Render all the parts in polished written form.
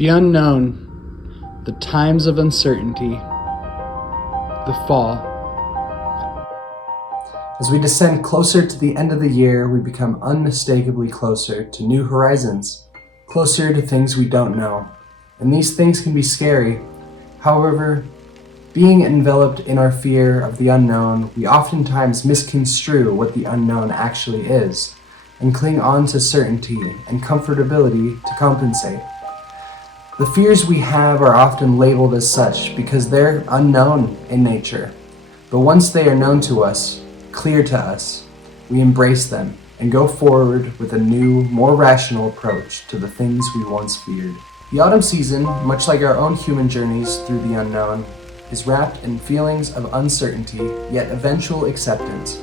The unknown, the times of uncertainty, the fall. As we descend closer to the end of the year, we become unmistakably closer to new horizons, closer to things we don't know. And these things can be scary. However, being enveloped in our fear of the unknown, we oftentimes misconstrue what the unknown actually is, and cling on to certainty and comfortability to compensate. The fears we have are often labeled as such because they're unknown in nature. But once they are known to us, clear to us, we embrace them and go forward with a new, more rational approach to the things we once feared. The autumn season, much like our own human journeys through the unknown, is wrapped in feelings of uncertainty, yet eventual acceptance.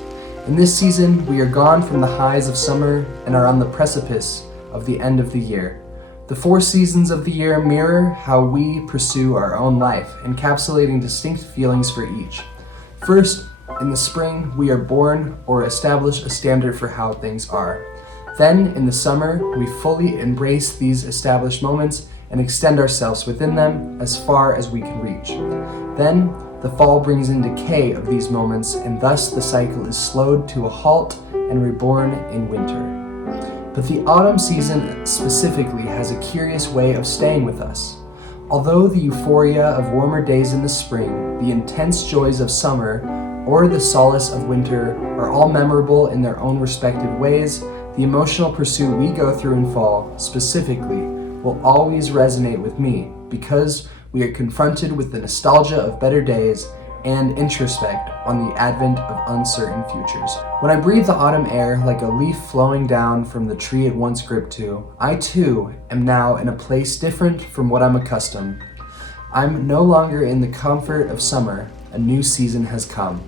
In this season, we are gone from the highs of summer and are on the precipice of the end of the year. The 4 seasons of the year mirror how we pursue our own life, encapsulating distinct feelings for each. First, in the spring, we are born or establish a standard for how things are. Then, in the summer, we fully embrace these established moments and extend ourselves within them as far as we can reach. Then, the fall brings in decay of these moments, and thus the cycle is slowed to a halt and reborn in winter. But the autumn season specifically has a curious way of staying with us. Although the euphoria of warmer days in the spring, the intense joys of summer, or the solace of winter are all memorable in their own respective ways, the emotional pursuit we go through in fall, specifically, will always resonate with me because we are confronted with the nostalgia of better days and introspect on the advent of uncertain futures. When I breathe the autumn air like a leaf flowing down from the tree it once gripped to, I too am now in a place different from what I'm accustomed. I'm no longer in the comfort of summer. A new season has come.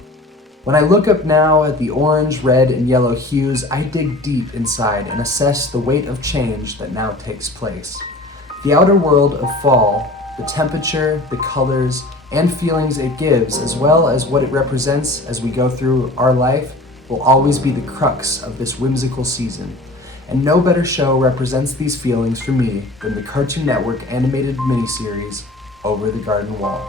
When I look up now at the orange, red, and yellow hues, I dig deep inside and assess the weight of change that now takes place. The outer world of fall, the temperature, the colors, and feelings it gives, as well as what it represents as we go through our life, will always be the crux of this whimsical season. And no better show represents these feelings for me than the Cartoon Network animated miniseries, Over the Garden Wall.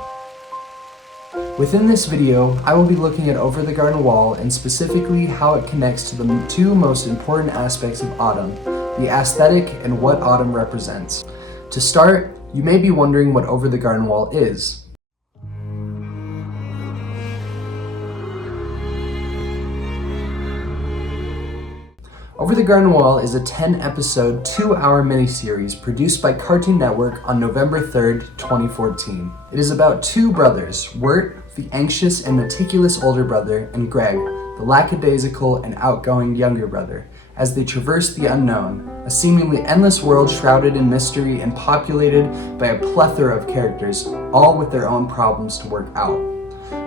Within this video, I will be looking at Over the Garden Wall and specifically how it connects to the 2 most important aspects of autumn, the aesthetic and what autumn represents. To start, you may be wondering what Over the Garden Wall is. Over the Garden Wall is a 10-episode, 2-hour miniseries produced by Cartoon Network on November 3rd, 2014. It is about 2 brothers, Wirt, the anxious and meticulous older brother, and Greg, the lackadaisical and outgoing younger brother, as they traverse the unknown, a seemingly endless world shrouded in mystery and populated by a plethora of characters, all with their own problems to work out.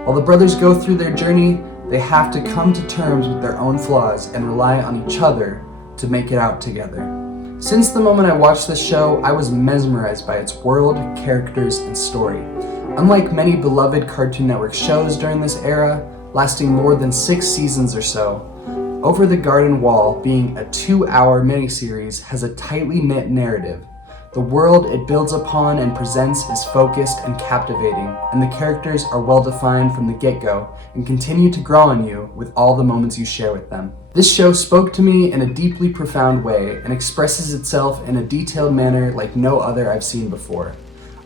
While the brothers go through their journey, they have to come to terms with their own flaws and rely on each other to make it out together. Since the moment I watched this show, I was mesmerized by its world, characters, and story. Unlike many beloved Cartoon Network shows during this era, lasting more than 6 seasons or so, Over the Garden Wall, being a 2-hour miniseries, has a tightly knit narrative. The world it builds upon and presents is focused and captivating, and the characters are well defined from the get-go and continue to grow on you with all the moments you share with them. This show spoke to me in a deeply profound way and expresses itself in a detailed manner like no other I've seen before.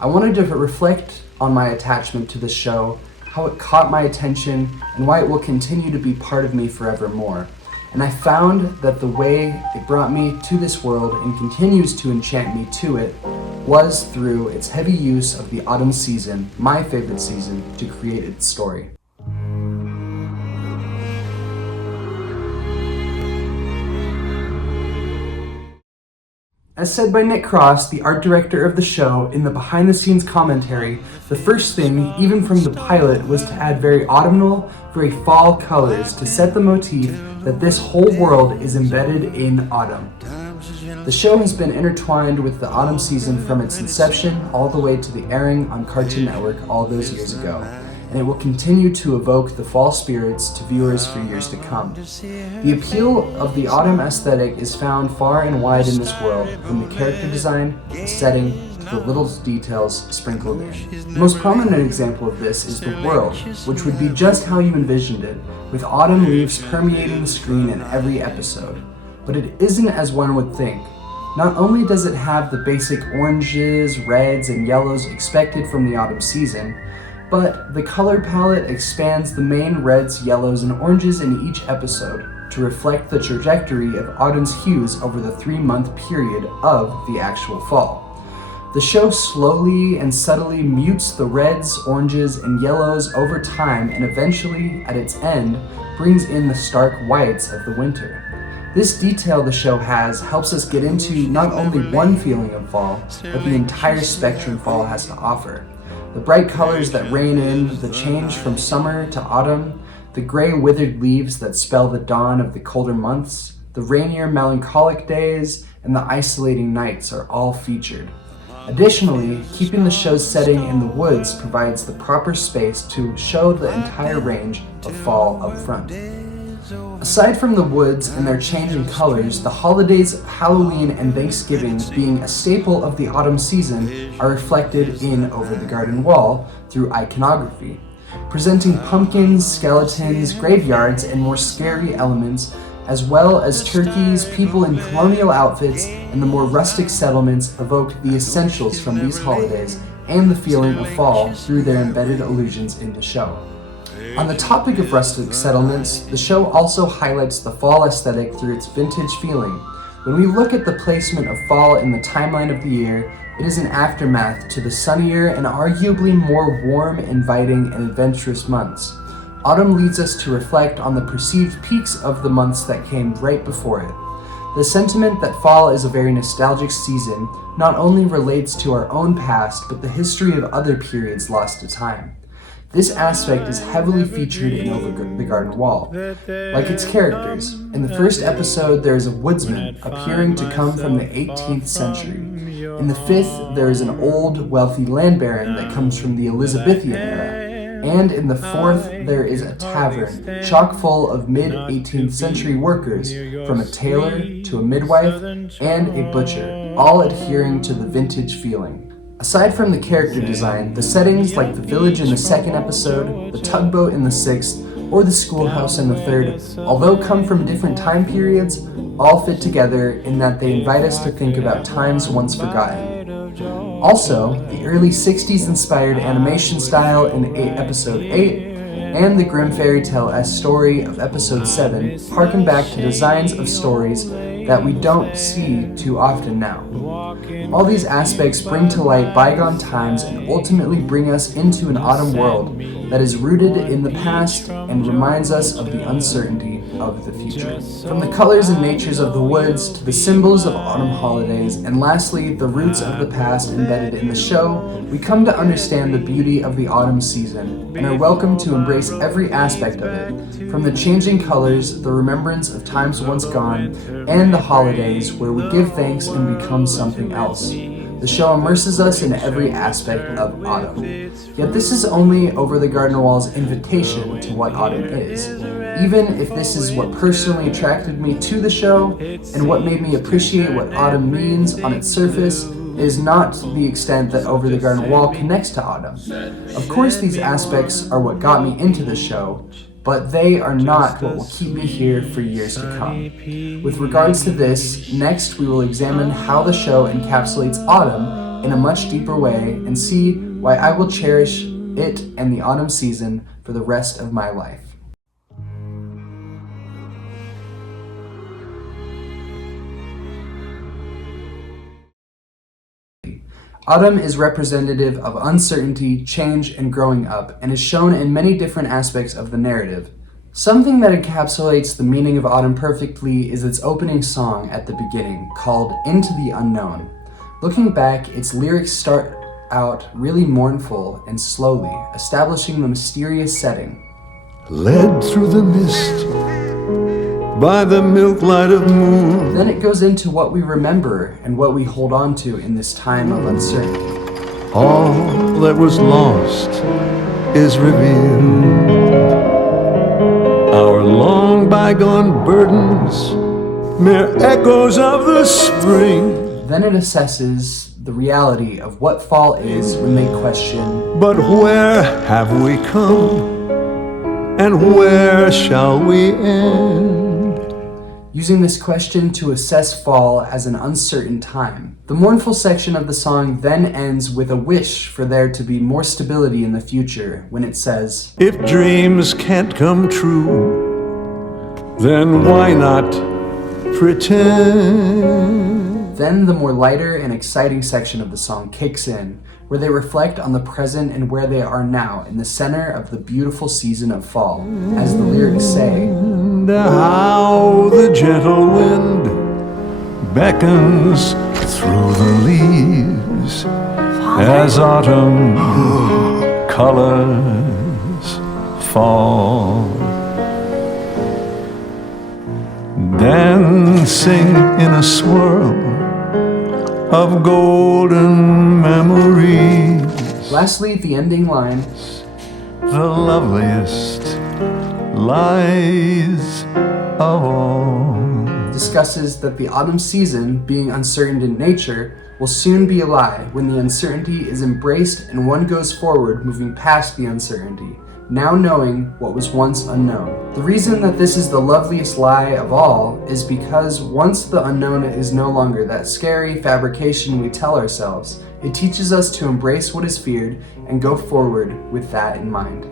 I wanted to reflect on my attachment to this show, how it caught my attention, and why it will continue to be part of me forevermore. And I found that the way it brought me to this world and continues to enchant me to it was through its heavy use of the autumn season, my favorite season, to create its story. As said by Nick Cross, the art director of the show, in the behind-the-scenes commentary, the first thing, even from the pilot, was to add very autumnal, very fall colors to set the motif that this whole world is embedded in autumn. The show has been intertwined with the autumn season from its inception all the way to the airing on Cartoon Network all those years ago, and it will continue to evoke the fall spirits to viewers for years to come. The appeal of the autumn aesthetic is found far and wide in this world, from the character design, the setting, the little details sprinkled in. The most prominent example of this is the world, which would be just how you envisioned it, with autumn leaves permeating the screen in every episode. But it isn't as one would think. Not only does it have the basic oranges, reds, and yellows expected from the autumn season, but the color palette expands the main reds, yellows, and oranges in each episode to reflect the trajectory of autumn's hues over the 3-month period of the actual fall. The show slowly and subtly mutes the reds, oranges, and yellows over time, and eventually, at its end, brings in the stark whites of the winter. This detail the show has helps us get into not only one feeling of fall, but the entire spectrum fall has to offer. The bright colors that reign in, the change from summer to autumn, the gray withered leaves that spell the dawn of the colder months, the rainier melancholic days, and the isolating nights are all featured. Additionally, keeping the show's setting in the woods provides the proper space to show the entire range of fall up front. Aside from the woods and their changing colors, the holidays of Halloween and Thanksgiving, being a staple of the autumn season, are reflected in Over the Garden Wall through iconography, presenting pumpkins, skeletons, graveyards, and more scary elements, as well as turkeys, people in colonial outfits, and the more rustic settlements evoke the essentials from these holidays and the feeling of fall through their embedded allusions in the show. On the topic of rustic settlements, the show also highlights the fall aesthetic through its vintage feeling. When we look at the placement of fall in the timeline of the year, it is an aftermath to the sunnier and arguably more warm, inviting, and adventurous months. Autumn leads us to reflect on the perceived peaks of the months that came right before it. The sentiment that fall is a very nostalgic season not only relates to our own past, but the history of other periods lost to time. This aspect is heavily featured in Over the Garden Wall. Like its characters, in the first episode there is a woodsman appearing to come from the 18th century. In the 5th, there is an old, wealthy land baron that comes from the Elizabethan era. And in the 4th, there is a tavern chock full of mid-18th century workers, from a tailor to a midwife and a butcher, all adhering to the vintage feeling. Aside from the character design, the settings like the village in the 2nd episode, the tugboat in the 6th, or the schoolhouse in the 3rd, although come from different time periods, all fit together in that they invite us to think about times once forgotten. Also, the early 60s inspired animation style in episode 8 and the grim fairy tale-esque story of episode 7 harken back to designs of stories that we don't see too often now. All these aspects bring to light bygone times and ultimately bring us into an autumn world that is rooted in the past and reminds us of the uncertainty of the future. From the colors and natures of the woods to the symbols of autumn holidays, and lastly, the roots of the past embedded in the show, we come to understand the beauty of the autumn season and are welcome to embrace every aspect of it, from the changing colors, the remembrance of times once gone, and the holidays where we give thanks and become something else. The show immerses us in every aspect of autumn. Yet this is only Over the Garden Wall's invitation to what autumn is. Even if this is what personally attracted me to the show, and what made me appreciate what autumn means on its surface, it is not to the extent that Over the Garden Wall connects to autumn. Of course, these aspects are what got me into the show, but they are not what will keep me here for years to come. With regards to this, next we will examine how the show encapsulates autumn in a much deeper way and see why I will cherish it and the autumn season for the rest of my life. Autumn is representative of uncertainty, change, and growing up, and is shown in many different aspects of the narrative. Something that encapsulates the meaning of autumn perfectly is its opening song at the beginning, called Into the Unknown. Looking back, its lyrics start out really mournful and slowly, establishing the mysterious setting. Led through the mist by the milk light of moon. Then it goes into what we remember and what we hold on to in this time of uncertainty. All that was lost is revealed. Our long bygone burdens, mere echoes of the spring. Then it assesses the reality of what fall is when they question, But where have we come? And where shall we end? using this question to assess fall as an uncertain time. The mournful section of the song then ends with a wish for there to be more stability in the future when it says, If dreams can't come true, then why not pretend? Then the more lighter and exciting section of the song kicks in, where they reflect on the present and where they are now in the center of the beautiful season of fall, as the lyrics say, And how the gentle wind beckons through the leaves as autumn colors fall. Dancing in a swirl of golden memories, Lastly, the ending line, the loveliest lies of all. discusses that the autumn season, being uncertain in nature, will soon be a lie when the uncertainty is embraced and one goes forward moving past the uncertainty, now knowing what was once unknown. The reason that this is the loveliest lie of all is because once the unknown is no longer that scary fabrication we tell ourselves, it teaches us to embrace what is feared and go forward with that in mind.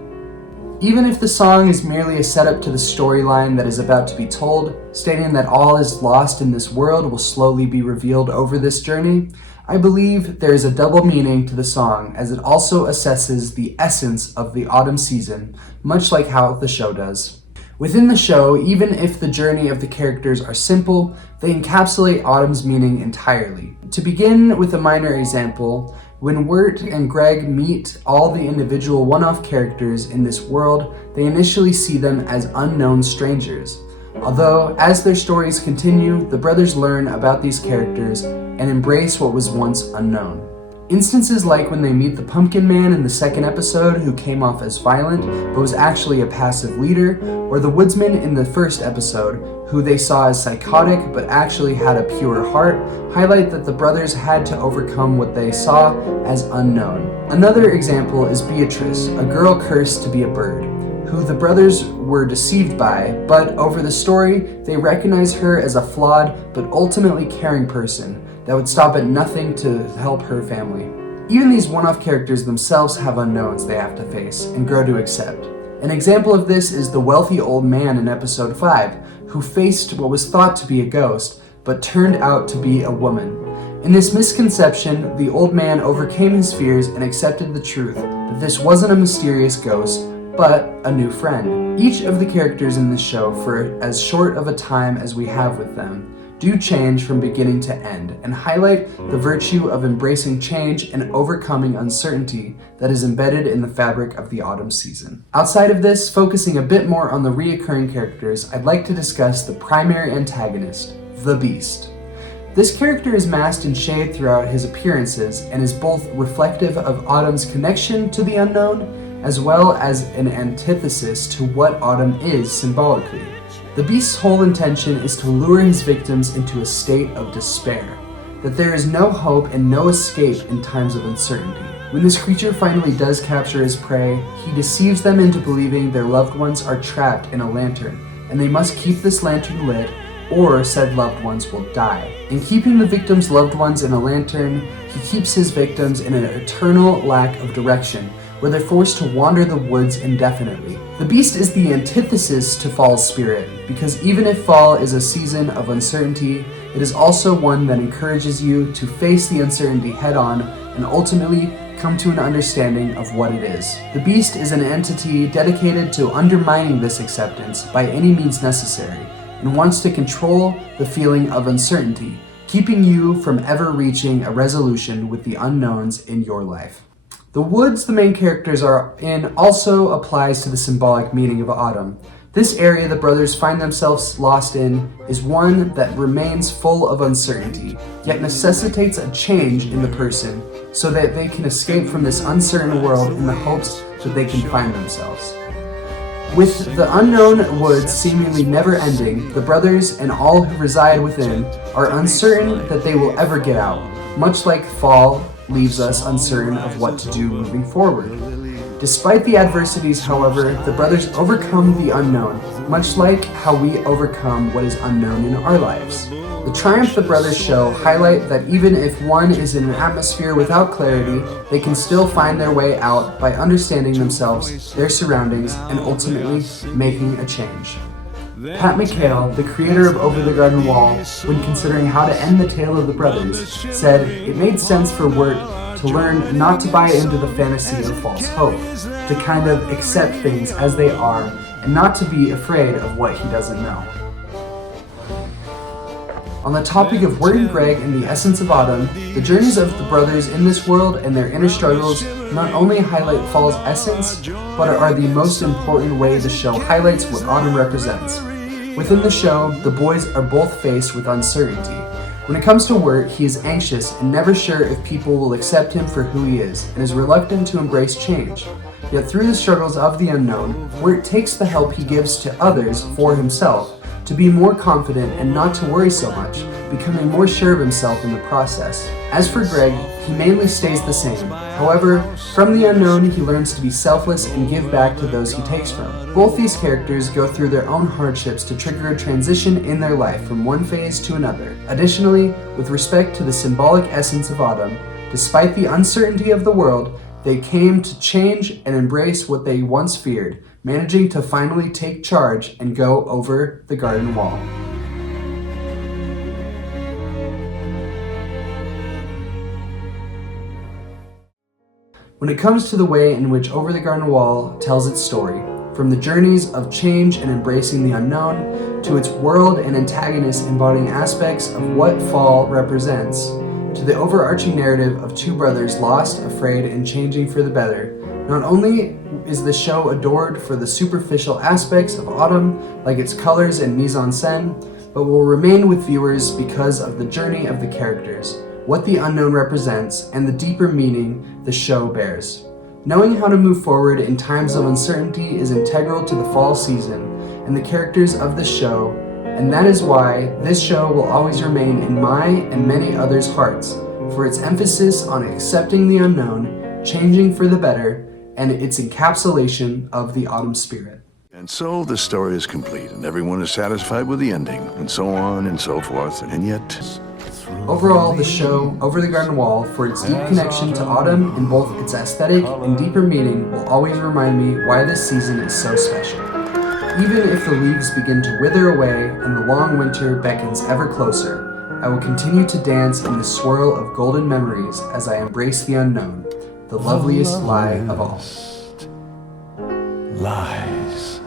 Even if the song is merely a setup to the storyline that is about to be told, stating that all is lost in this world will slowly be revealed over this journey, I believe there is a double meaning to the song as it also assesses the essence of the autumn season, much like how the show does. Within the show, even if the journey of the characters are simple, they encapsulate autumn's meaning entirely. To begin with a minor example, when Wirt and Greg meet all the individual one-off characters in this world, they initially see them as unknown strangers. Although, as their stories continue, the brothers learn about these characters and embrace what was once unknown. Instances like when they meet the Pumpkin Man in the second episode who came off as violent but was actually a passive leader, or the Woodsman in the first episode who they saw as psychotic but actually had a pure heart, highlight that the brothers had to overcome what they saw as unknown. Another example is Beatrice, a girl cursed to be a bird, who the brothers were deceived by, but over the story, they recognize her as a flawed but ultimately caring person that would stop at nothing to help her family. Even these one-off characters themselves have unknowns they have to face and grow to accept. An example of this is the wealthy old man in episode 5, who faced what was thought to be a ghost, but turned out to be a woman. In this misconception, the old man overcame his fears and accepted the truth that this wasn't a mysterious ghost, but a new friend. Each of the characters in this show, for as short of a time as we have with them, do change from beginning to end and highlight the virtue of embracing change and overcoming uncertainty that is embedded in the fabric of the autumn season. Outside of this, focusing a bit more on the reoccurring characters, I'd like to discuss the primary antagonist, the Beast. This character is masked in shade throughout his appearances and is both reflective of Autumn's connection to the unknown as well as an antithesis to what Autumn is symbolically. The Beast's whole intention is to lure his victims into a state of despair, that there is no hope and no escape in times of uncertainty. When this creature finally does capture his prey, he deceives them into believing their loved ones are trapped in a lantern, and they must keep this lantern lit, or said loved ones will die. In keeping the victim's loved ones in a lantern, he keeps his victims in an eternal lack of direction, where they're forced to wander the woods indefinitely. The Beast is the antithesis to Fall's spirit, because even if Fall is a season of uncertainty, it is also one that encourages you to face the uncertainty head on and ultimately come to an understanding of what it is. The Beast is an entity dedicated to undermining this acceptance by any means necessary, and wants to control the feeling of uncertainty, keeping you from ever reaching a resolution with the unknowns in your life. The woods the main characters are in also applies to the symbolic meaning of autumn. This area the brothers find themselves lost in is one that remains full of uncertainty, yet necessitates a change in the person so that they can escape from this uncertain world in the hopes that they can find themselves. With the unknown woods seemingly never ending, the brothers and all who reside within are uncertain that they will ever get out. much like fall leaves us uncertain of what to do moving forward. Despite the adversities, however, the brothers overcome the unknown, much like how we overcome what is unknown in our lives. The triumph the brothers show highlight that even if one is in an atmosphere without clarity, they can still find their way out by understanding themselves, their surroundings, and ultimately making a change. Pat McHale, the creator of Over the Garden Wall, when considering how to end the tale of the brothers, said it made sense for Wirt to learn not to buy into the fantasy of false hope, to kind of accept things as they are, and not to be afraid of what he doesn't know. On the topic of Wirt and Greg and the essence of autumn, the journeys of the brothers in this world and their inner struggles not only highlight fall's essence, but are the most important way the show highlights what autumn represents. Within the show, the boys are both faced with uncertainty. When it comes to Wirt, he is anxious and never sure if people will accept him for who he is, and is reluctant to embrace change. Yet through the struggles of the unknown, Wirt takes the help he gives to others for himself, to be more confident and not to worry so much, becoming more sure of himself in the process. As for Greg, he mainly stays the same. However, from the unknown, he learns to be selfless and give back to those he takes from. Both these characters go through their own hardships to trigger a transition in their life from one phase to another. Additionally, with respect to the symbolic essence of autumn, despite the uncertainty of the world, they came to change and embrace what they once feared, managing to finally take charge and go over the garden wall. When it comes to the way in which Over the Garden Wall tells its story, from the journeys of change and embracing the unknown, to its world and antagonists embodying aspects of what fall represents, to the overarching narrative of two brothers lost, afraid, and changing for the better, not only is the show adored for the superficial aspects of autumn, like its colors and mise-en-scène, but will remain with viewers because of the journey of the characters, what the unknown represents, and the deeper meaning the show bears. Knowing how to move forward in times of uncertainty is integral to the fall season and the characters of the show, and that is why this show will always remain in my and many others' hearts, for its emphasis on accepting the unknown, changing for the better, and its encapsulation of the autumn spirit. And so the story is complete, and everyone is satisfied with the ending, and so on and so forth, and yet... Overall, the show, Over the Garden Wall, for its deep connection to autumn in both its aesthetic and deeper meaning, will always remind me why this season is so special. Even if the leaves begin to wither away and the long winter beckons ever closer, I will continue to dance in the swirl of golden memories as I embrace the unknown, the loveliest lie of all. Lies.